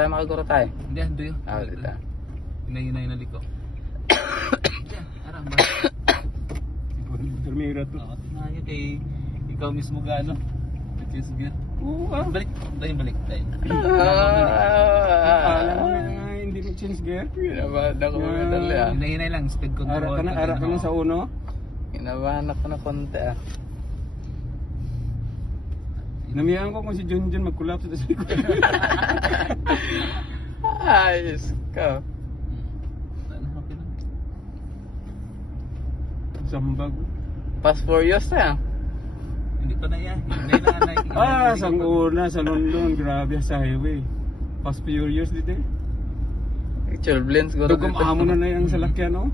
tayo makaguro tayo. Hindi, ando yun. Ah, dito. Hinay-hinay na liko. Arang ba? Dormira to. Oo, tinayo kay ikaw mismo gano. Cheers gear. Oo ah. Balik. Balik. Alam mo nga hindi mo change gear. Kinabahan ako mga dali ah. Hinay-hinay lang, speed control. Ara ka na sa uno. Kinabahan ako na konti ah. Namiyahan ko kung si Junjun mag-collapse sa likod. Ayos ka. Okay lang. Sambag. Fast Furious na Hindi pa na yan. Hinay na anay. Ah, sa una, sa London, grabe sa highway. Fast Furious dito eh. Actual blends ko Dugom amo na yung salakyan oh.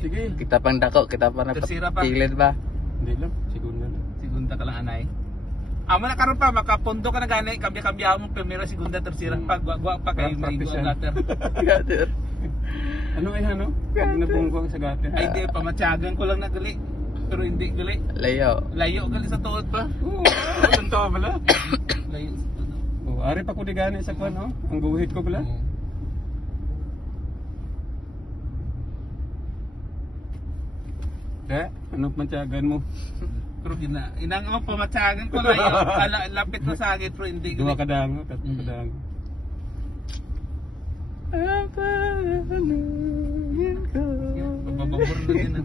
Sige. Kita pang dako, kita pa na Tersira pa. pilid ba? Hindi lang, segunda lang. Segunda ka lang anay. Amo na karon pa makapondo ka na gani, kambya mo primera, segunda, tersira pa gwa pa kay may Practice gwa yan. later. Gatir. Ano ay ano? Pag nabungkong sa gatin. Ay di pamatyagan ko lang na gali. Pero hindi gali. Layo. Layo gali sa tuod pa. Oo, ang tawa pala. Layo sa tuod. Oh, ari pa ko di gani sa kwan oh. Ang guhit ko pala. Oo. Ano pantyagan mo? Pero inang ako pamatyagan ko layo. Lapit na sa agit pero hindi Dua gali. kadango, tatlo kadango. Bababor na din na.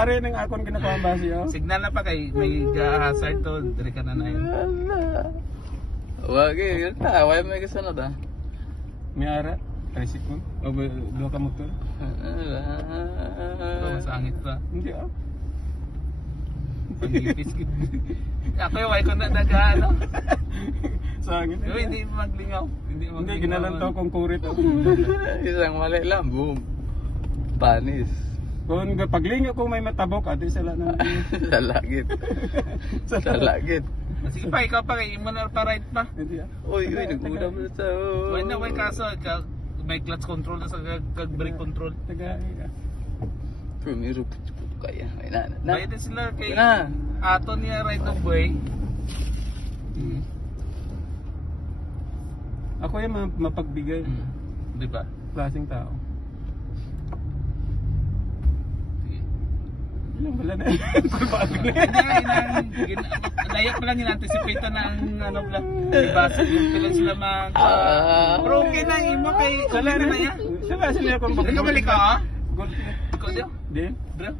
Ari nang akon kinapambasi oh. Signal na pa kay may hazard to, dire ka na na yun. Wag eh, yun ta. Why may kasunod ah? May ara, tricycle. O dua ka motor. Ito mas angit pa. Hindi ah. Pag-ipis ko. Ako yung ko na ano. Sa akin. Pero hindi maglingaw. Hindi ginalan to kung kurit oh. Isang mali lang, boom. Panis. Kung paglingo ko may matabok ate sala na. Sa lagit. Sa lagit. Sige pa, ikaw pa kay imo na pa right pa. Hindi ah. Uy, nag-udam na sa... Why na, kaso may clutch control na sa brake control. Taga Primero kaya. Ay na. Bayad na sila kay Na. ato niya right of way. Ako yung mapagbigay. Di ba? Klaseng tao. Sige. Ilang wala na. Layak pa lang in-anticipate na ang ano lang. Diba? Yung pala sila mag... Pero okay na, imo kay... Sala Okay na na yan. sila kung Hindi ka balik ka, ha? Gold. Liko diyo. Di? Bro,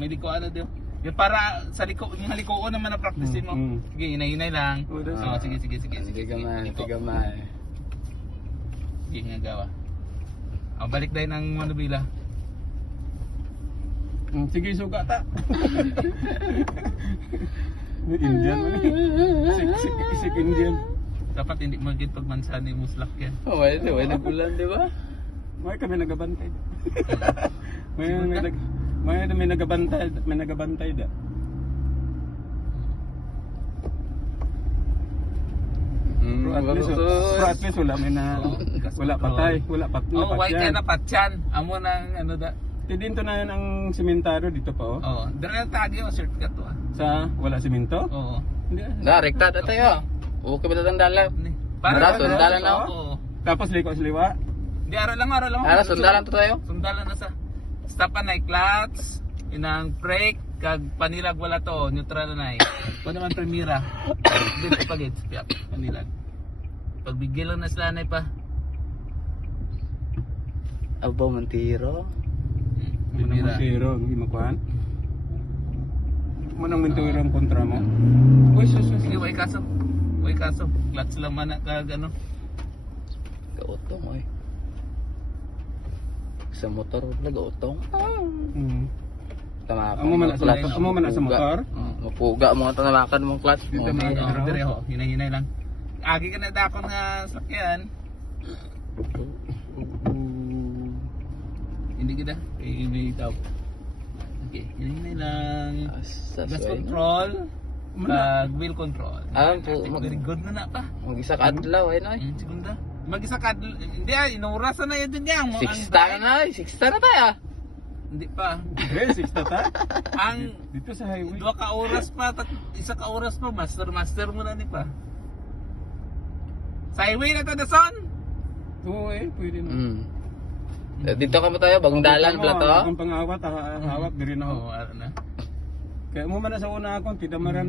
may liko ano diyo. Yung para sa yung liko naman na practice mo. Sige, hinay-hinay lang. Oh, that's Oh, sige. Sige gamay, Liko. sige gamay. Sige nga gawa. Balik dahil ng Manubila. Sige, suga ta. Indian man eh. Isik Indian. Dapat hindi magiging pagmansani muslak yan. Oh, wala nagulan, di ba? May kami nagabantay. May nagabantay da. Pero at least wala may na wala patay, wala Oh, why patyan. ka na patyan? Amo nang ano da. Dito na yan ang sementado dito pa oh. Oh, dire na tagi yung shortcut to ah. Sa wala semento? Oo. Hindi. Na, rekta na tayo. Okay ba itong dalaw? Para, Para sundalan na, Oo. Tapos liko sa liwa. Di araw lang. Para, sundalan to tayo? Sundalan na sa stop na clutch, inang brake, kag panilag wala to, neutral na Kung naman primera. Dito pa gits, piyak, panilag. Pagbigil lang na sila na pa. Abo, Montero. Manang Montero, hindi makuhan. Manang Montero ang kontra mo. Uy, sus. Sige, way kaso. Clutch lang man kag ano. Gautong, oy. Sa motor, gautong. Tama ka. Amo man na sa motor. Mapuga mo ang tanawakan mong clutch. Dito Mga man. Oo, dire ho, hinay-hinay lang. Agi ka na dakon nga sakyan. Hindi kita. May tao. Okay, hinay-hinay lang. Gas control. Wheel control. Very good na pa. Mag-isa ka adlaw, ay noy. Segunda. Mag-isa ka, hindi inurasan na yun din yan. 6 star na, 6 star na tayo. Hindi pa. Dre, 6 na ta? Ang Dito sa highway. 2 ka oras pa, 1 ka oras pa, master mo na ni pa. Sa highway na to, Dason? Oo pwede na. Dito ka mo tayo, bagong dalan pala to. Akong pangawat, hawak, diri na ako. Oo, ano na. Kaya mo man na sa una akong, tidamaran